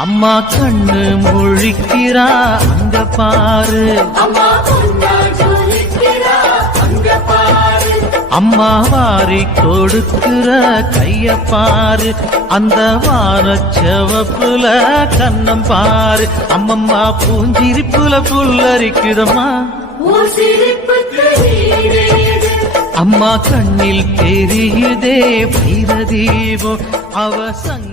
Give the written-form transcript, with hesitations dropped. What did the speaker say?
அம்மா கண்ணு முழிக்கிறா அங்க பாரு, அம்மா வாரி கொடுக்கிற கைய பாரு, அந்த வானச்சவப்புல கண்ணம் பாரு, அம்மம்மா பூஞ்சிரிப்புல புல்லரிக்குதம்மா, அம்மா கண்ணில் தெரியுதே வைர தீபம் அவ சங்க